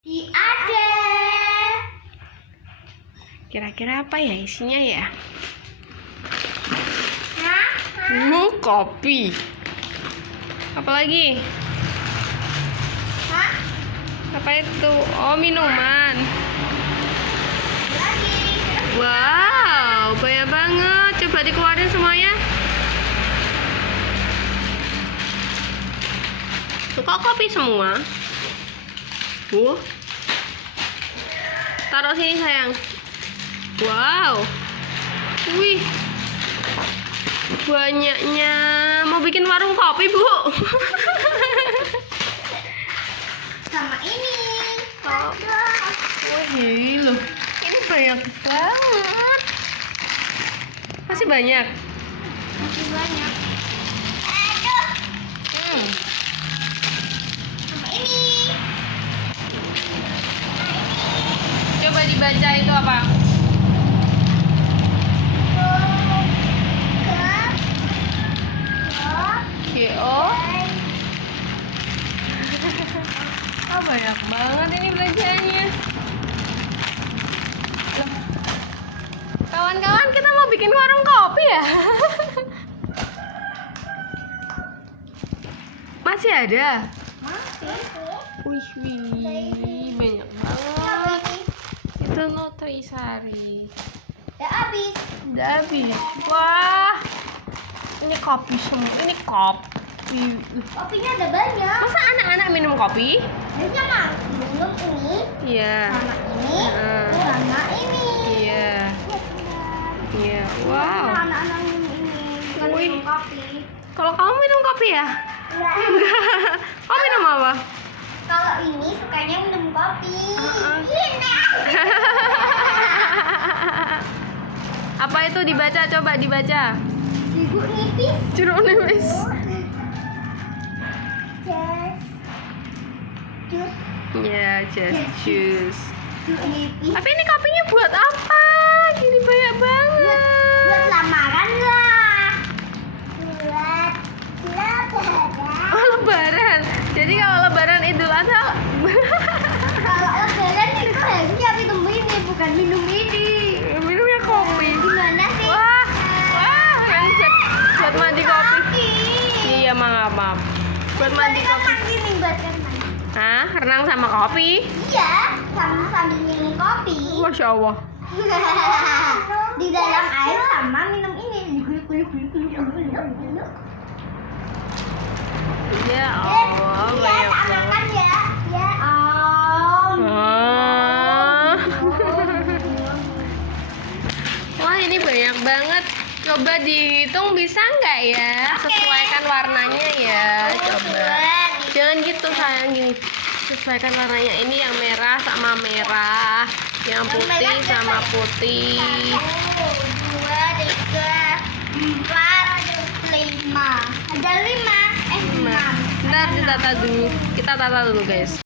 Ada. Kira-kira apa ya isinya ya? Kopi. Apalagi? Hah? Apa itu? Oh, minuman. Lagi. Wow, banyak banget. Coba dikeluarin semuanya. Suka kopi semua. Taruh sini sayang. Wow. Wih. Banyaknya. Mau bikin warung kopi, Bu? Sama ini. Oh. Wah, gila. Ini banyak banget. Masih banyak. Masih banyak. Aduh. Sama ini. Coba dibaca itu apa? GO. Oh, banyak banget ini belanjaannya. Loh. Kawan-kawan, kita mau bikin warung kopi ya? Masih ada? Wih, banyak banget. Itu Nutrisari. Udah habis. Udah habis. Wah, ini kopi semua. Ini kopi. Kopinya ada banyak. Masa anak-anak minum kopi? Biasanya mah minum ini Iya. sama ini Heeh. sama ini. Iya. Iya. Wow. Wow. Anak-anak minum ini bukan Wih. minum kopi. Kalau kamu minum kopi ya? Enggak. Kamu minum apa? Kalau ini sukanya minum kopi. Apa itu dibaca? Coba dibaca. Jeruk nipis. Jeruk nipis. Jus. Ya, just juice. Jeruk nipis. Tapi ini kopinya buat apa? Gini banyak banget. Buat lamaran lah. Buat lebaran. Oh, lebaran. Jadi kalau lebaran Idul Adha. Kalau lebaran itu harusnya minum ini bukan minum ini. Minumnya kopi. Gimana sih? Wah, kan buat mandi kopi. Iya, maaf. Buat mandi kopi. Mandi buat renang. Hah? Renang sama kopi? Iya, sama sambil minum kopi. Masya Allah. Di dalam air sama minum ini. Ya Allah, Iya, banyak sama banget. kan ya? Ya. Oh. Wah, ini banyak banget. Coba dihitung bisa nggak ya? Sesuaikan warnanya ya. Coba. Jangan gitu sayang, gini. Sesuaikan warnanya. Ini yang merah sama merah, yang putih sama putih. 1, 2, 3, 4, 5. Ada 5. 6. Bentar, kita tata dulu guys.